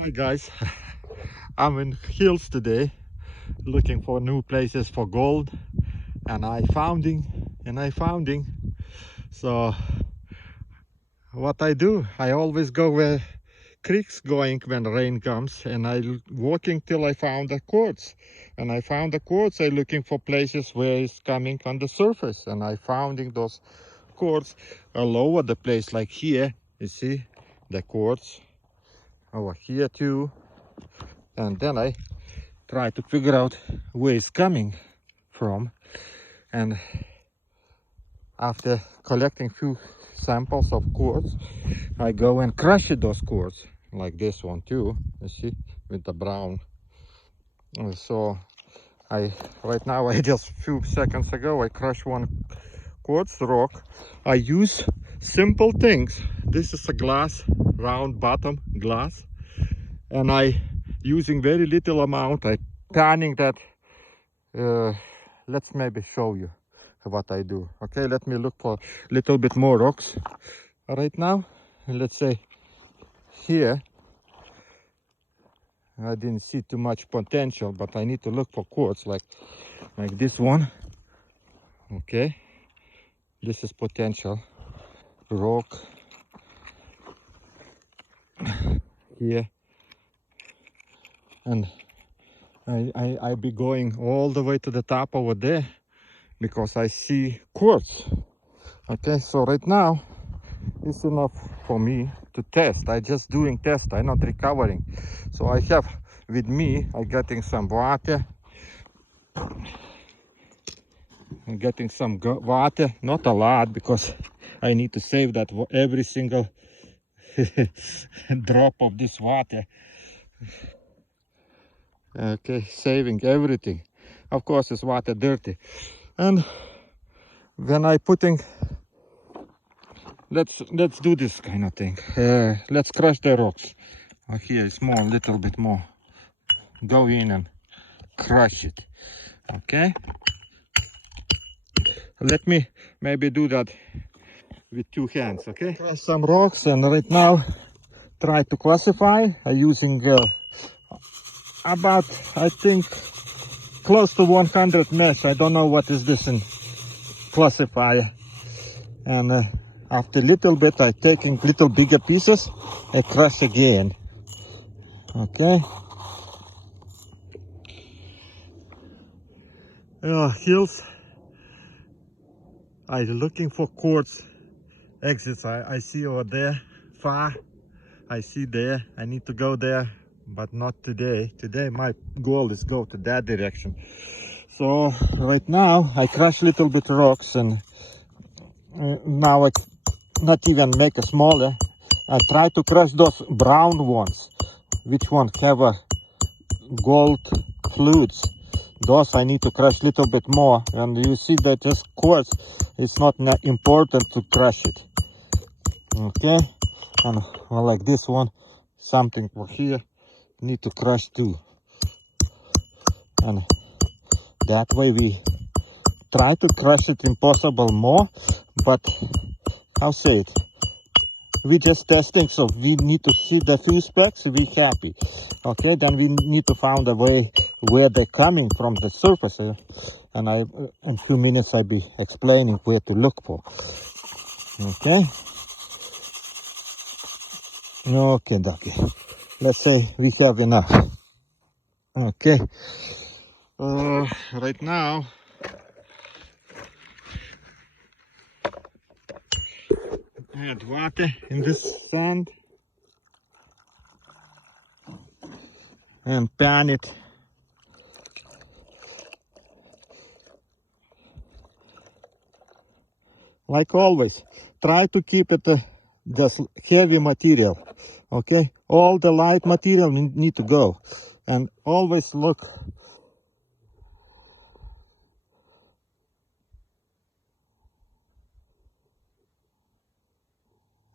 Hi guys, I'm in hills today looking for new places for gold, and I founding. So what I do, I always go where creeks going when rain comes, and I walking till I found a quartz. And I found the quartz, I looking for places where it's coming on the surface, and I founding those quartz all over the place. Like here, you see the quartz over here too. And then I try to figure out where it's coming from, and after collecting few samples of quartz, I go and crush those quartz, like this one too, you see, with the brown. So right now I just few seconds ago I crushed one quartz rock. I use simple things. This is a glass, round bottom glass, and I using very little amount. I panning that. Let's maybe show you what I do. Okay, let me look for a little bit more rocks right now. And let's say here I didn't see too much potential, but I need to look for quartz like this one. Okay, this is potential rock here, and I be going all the way to the top over there because I see quartz. Okay, so right now it's enough for me to test. I just doing test, I'm not recovering. So I have with me, I getting some water. I'm getting some water, not a lot, because I need to save that every single drop of this water. Okay, saving everything. Of course, it's water dirty. And when I putting, let's do this kind of thing. Let's crush the rocks. Here is more, little bit more. Go in and crush it. Okay. Let me maybe do that with 2 hands. Okay. Crush some rocks, and right now try to classify. I'm using about, I think, close to 100 mesh. I don't know what is this in classifier. And after little bit, I taking little bigger pieces. I crush again. Okay. Hills. I'm looking for quartz exits. I see over there far. I see there. I need to go there, but not today. Today my goal is go to that direction. So right now I crush little bit rocks, and now I not even make a smaller. I try to crush those brown ones, which one have a gold fluids. Those I need to crush little bit more. And you see that just quartz, it's not important to crush it. Okay, and well, like this one, something for here need to crush too. And that way we try to crush it impossible more, but how say it, we just testing, so we need to see the few specs, we happy. Okay, then we need to find a way where they're coming from the surface, and in a few minutes I'll be explaining where to look for. Okay, okay, let's say we have enough. Okay, right now add water in this sand and pan it. Like always, try to keep it just heavy material. Okay, all the light material need to go, and always look.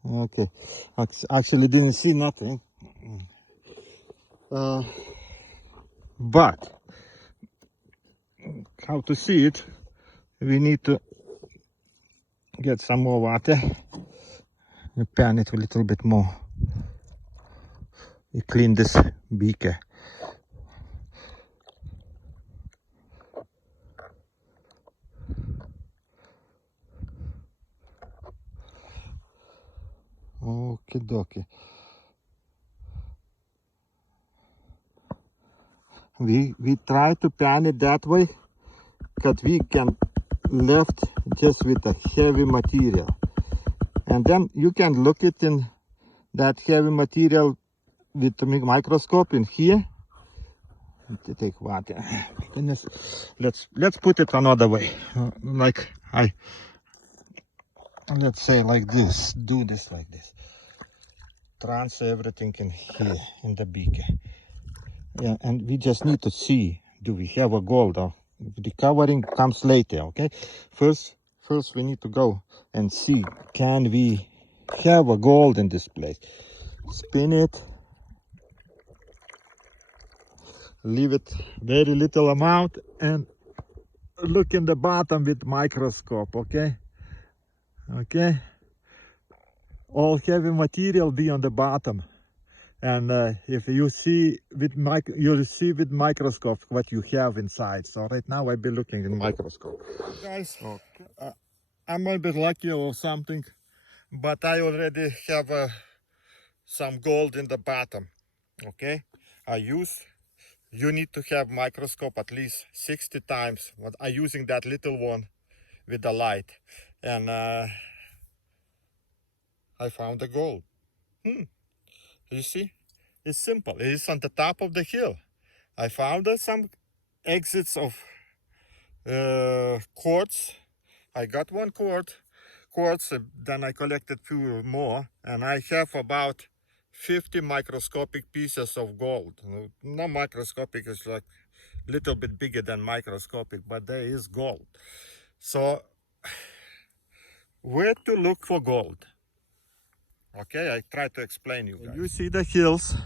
Okay, actually didn't see nothing, but how to see it, we need to get some more water and pan it a little bit more. you clean this beaker. Okie dokie. We try to pan it that way that we can left just with a heavy material, and then you can look it in that heavy material with the microscope in here. To take water. Goodness, let's put it another way, like let's say like this. Do this like this. Transfer everything in here in the beaker. Yeah, and we just need to see, do we have a gold? The covering comes later, okay? First we need to go and see, can we have a gold in this place? Spin it. Leave it very little amount and look in the bottom with microscope, okay? Okay. All heavy material be on the bottom. And if you see with microscope what you have inside. So right now I'll be looking in microscope. Guys, okay. I'm a bit lucky or something, but I already have some gold in the bottom. Okay, you need to have microscope at least 60 times. But I'm using that little one with the light, and I found the gold. You see, it's simple. It is on the top of the hill. I found some exits of quartz. I got one quartz, then I collected few more, and I have about 50 microscopic pieces of gold. No, microscopic is like a little bit bigger than microscopic, but there is gold. So where to look for gold? Okay, I try to explain you guys. You see the hills,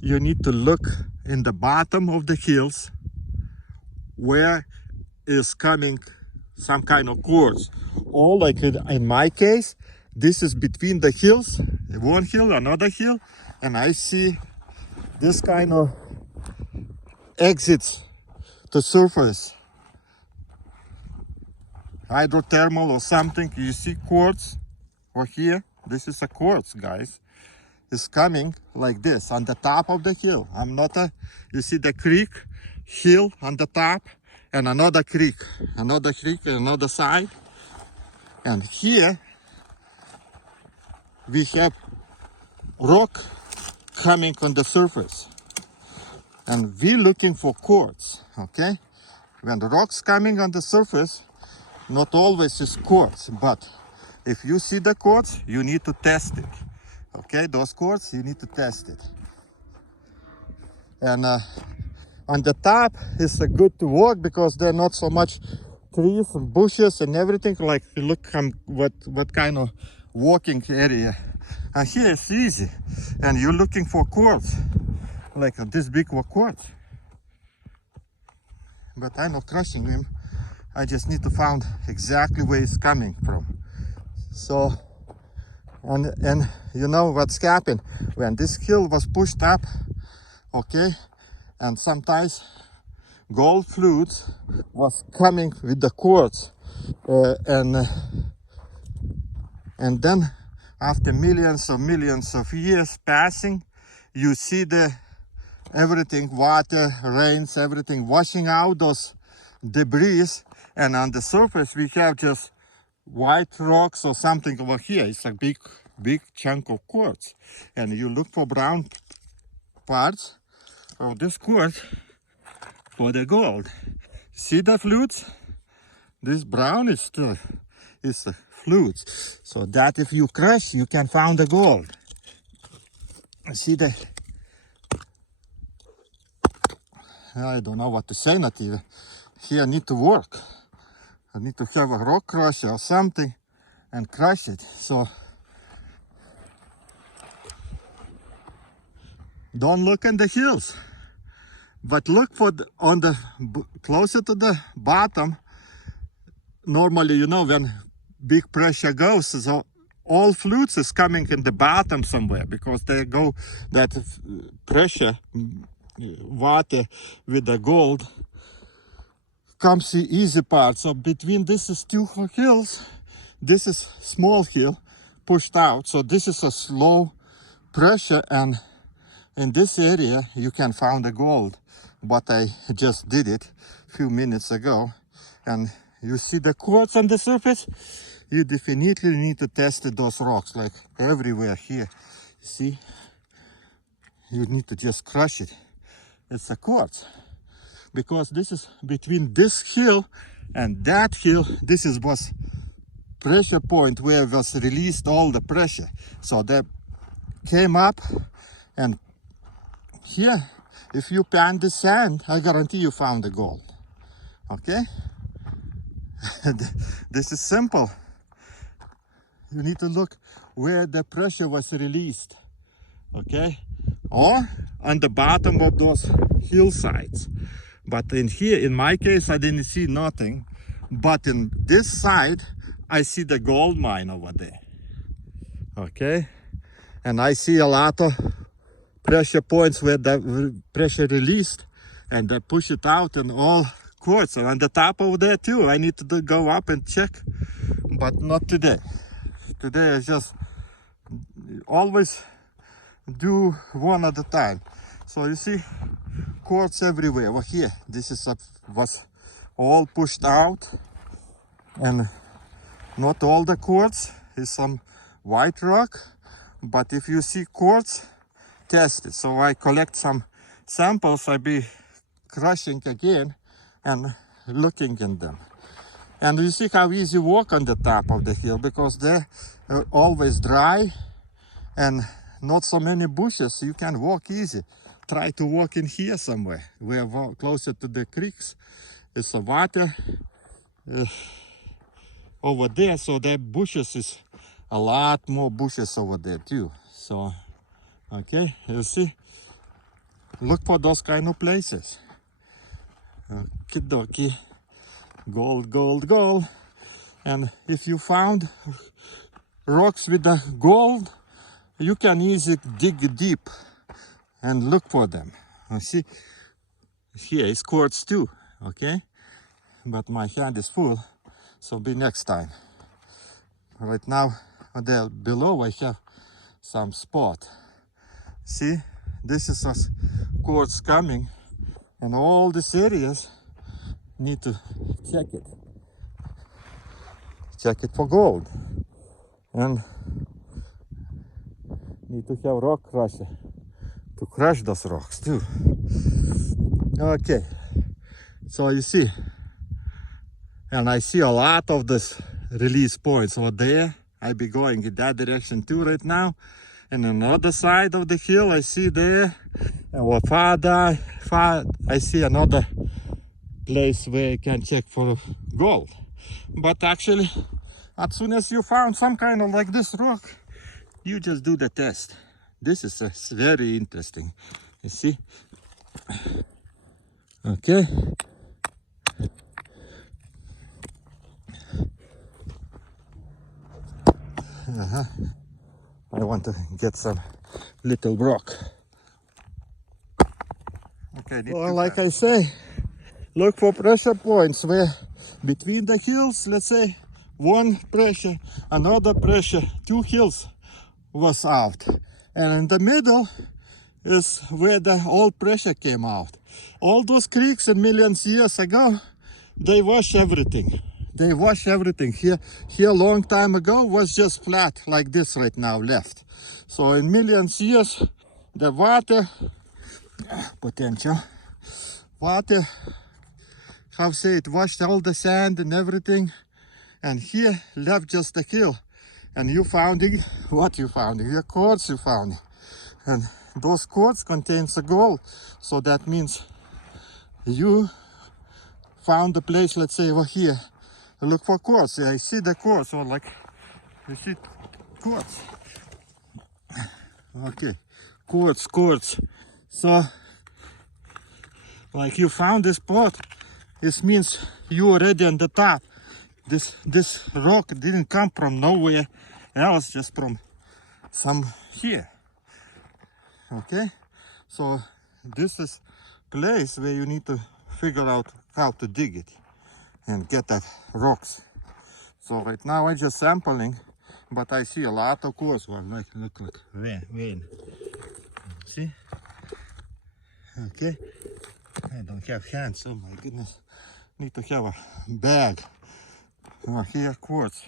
you need to look in the bottom of the hills where is coming some kind of quartz. Or like in my case, this is between the hills, one hill, another hill, and I see this kind of exits to surface. Hydrothermal or something. You see quartz over here? This is a quartz, guys. It's coming like this on the top of the hill. You see the creek, hill on the top, and another creek, and another side. And here we have rock coming on the surface, and we're looking for quartz. Okay, when the rock's coming on the surface, not always is quartz, but if you see the quartz, you need to test it. Okay, those quartz, you need to test it. And on the top is good to walk because there are not so much trees and bushes and everything. Like, look what kind of walking area. And here it's easy, and you're looking for quartz, like this big quartz. But I'm not crushing him. I just need to find exactly where it's coming from. So, and you know what's happened when this hill was pushed up, okay, and sometimes gold fluids was coming with the quartz, and then after millions of years passing, you see everything, water, rains, everything washing out those debris, and on the surface we have just white rocks or something over here. It's a big chunk of quartz, and you look for brown parts of this quartz for the gold. See the fluids? This brown is the fluids, so that if you crush, you can find the gold. See I don't know what to say, not even. Here I need to work. I need to have a rock crusher or something and crush it. So don't look in the hills, but look for closer to the bottom. Normally, you know, when big pressure goes, so all fluids is coming in the bottom somewhere, because they go that pressure water with the gold comes the easy part. So between this is two hills, this is small hill pushed out, so this is a slow pressure, and in this area you can find the gold. But I just did it a few minutes ago, and you see the quartz on the surface. You definitely need to test those rocks, like everywhere here. See, you need to just crush it. It's a quartz, because this is between this hill and that hill. This is was pressure point where was released all the pressure, so that came up, and here if you pan the sand, I guarantee you found the gold. Okay. This is simple. You need to look where the pressure was released, okay, or on the bottom of those hillsides. But in here, in my case, I didn't see nothing, but in this side I see the gold mine over there, okay, and I see a lot of pressure points where the pressure released and they push it out, and all quartz. And on the top over there too, I need to go up and check, but not today. Today I just always do one at a time. So you see quartz everywhere. Over here, this is was all pushed out, and not all the quartz is some white rock, but if you see quartz, test it. So I collect some samples. I be crushing again and looking in them. And you see how easy walk on the top of the hill, because they're always dry and not so many bushes. You can walk easy. Try to walk in here somewhere. We are closer to the creeks. It's a water over there, so the bushes is a lot more bushes over there too. So okay, you see, look for those kind of places. Okie dokie. Gold, gold, gold. And if you found rocks with the gold, you can easily dig deep and look for them. You see, here is quartz too, okay? But my hand is full, so be next time. Right now, there below I have some spot. See, this is a quartz coming, and all these areas need to check it. Check it for gold. And need to have rock crusher to crush those rocks too. Okay, so you see, and I see a lot of this release points over there. I be going in that direction too right now. And on the other side of the hill, I see there, or farther, I see another place where you can check for gold. But actually, as soon as you found some kind of like this rock, you just do the test. This is very interesting. You see? Okay. I want to get some little rock. Okay. Well, like I say, look for pressure points where between the hills, let's say one pressure, another pressure, two hills was out. And in the middle is where the old pressure came out. All those creeks and millions years ago, they wash everything. They wash everything. Here a long time ago was just flat like this right now left. So in millions years, the water, potential, water, how say it, washed all the sand and everything. And here left just the hill. And you found it, what you found? Your quartz you found. And those quartz contains the gold. So that means you found the place, let's say over here. Look for quartz. I see the quartz, or like, you see quartz. Okay, quartz. So, like you found this spot, this means you already on the top. This rock didn't come from nowhere. else just from some here. Okay, so this is place where you need to figure out how to dig it and get that rocks. So right now I'm just sampling, but I see a lot of quartz. Well, look like vein. See? Okay. I don't have hands. Oh my goodness. Need to have a bag. Oh, here quartz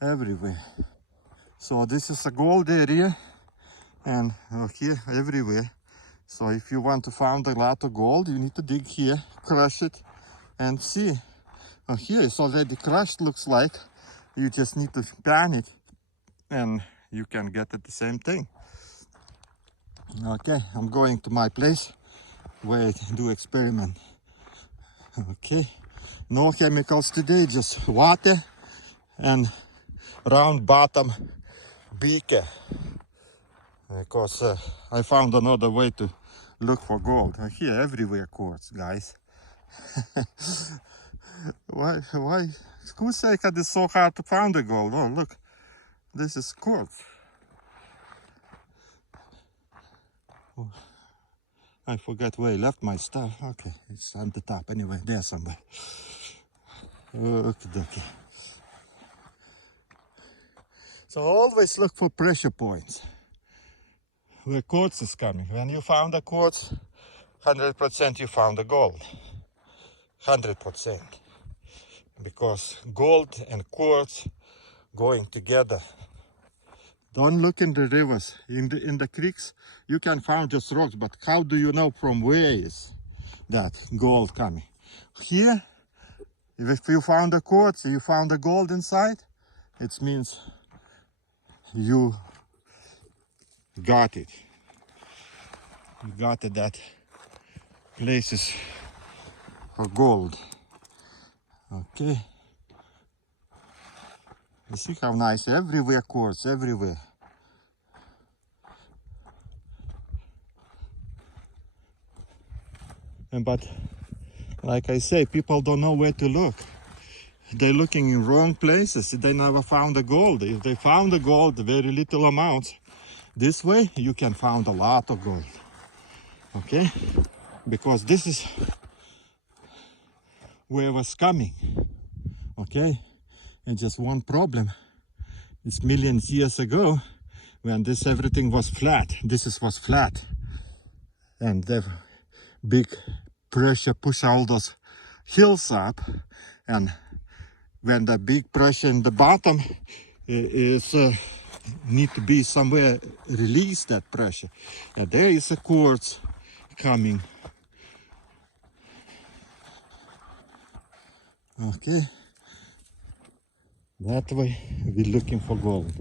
everywhere. So this is a gold area, and here everywhere. So if you want to find a lot of gold, you need to dig here, crush it, and see. Here it's already crushed, looks like. You just need to pan it, and you can get it the same thing. Okay, I'm going to my place where I do experiment. Okay, no chemicals today, just water and round bottom beaker. Because I found another way to look for gold. Here everywhere quartz, guys. Why? Who's sake it is so hard to find the gold? Oh, look, this is quartz. Oh, I forgot where I left my stuff. Okay, it's on the top anyway. There's somewhere. Okay. So always look for pressure points where quartz is coming. When you found a quartz, 100% you found the gold. 100%. Because gold and quartz going together. Don't look in the rivers. In the creeks, you can find just rocks, but how do you know from where is that gold coming? Here, if you found a quartz, you found the gold inside, it means you got it. You got it, that places for gold. Okay. You see how nice, everywhere quartz, everywhere. But like I say, people don't know where to look. They're looking in wrong places. They never found the gold. If they found the gold, very little amounts. This way, you can find a lot of gold. Okay? Because this is where it was coming. Okay? And just one problem. It's millions years ago when everything was flat. This was flat. And the big pressure push all those hills up. And when the big pressure in the bottom is need to be somewhere release that pressure. And there is a quartz coming. Okay. That way we're looking for gold.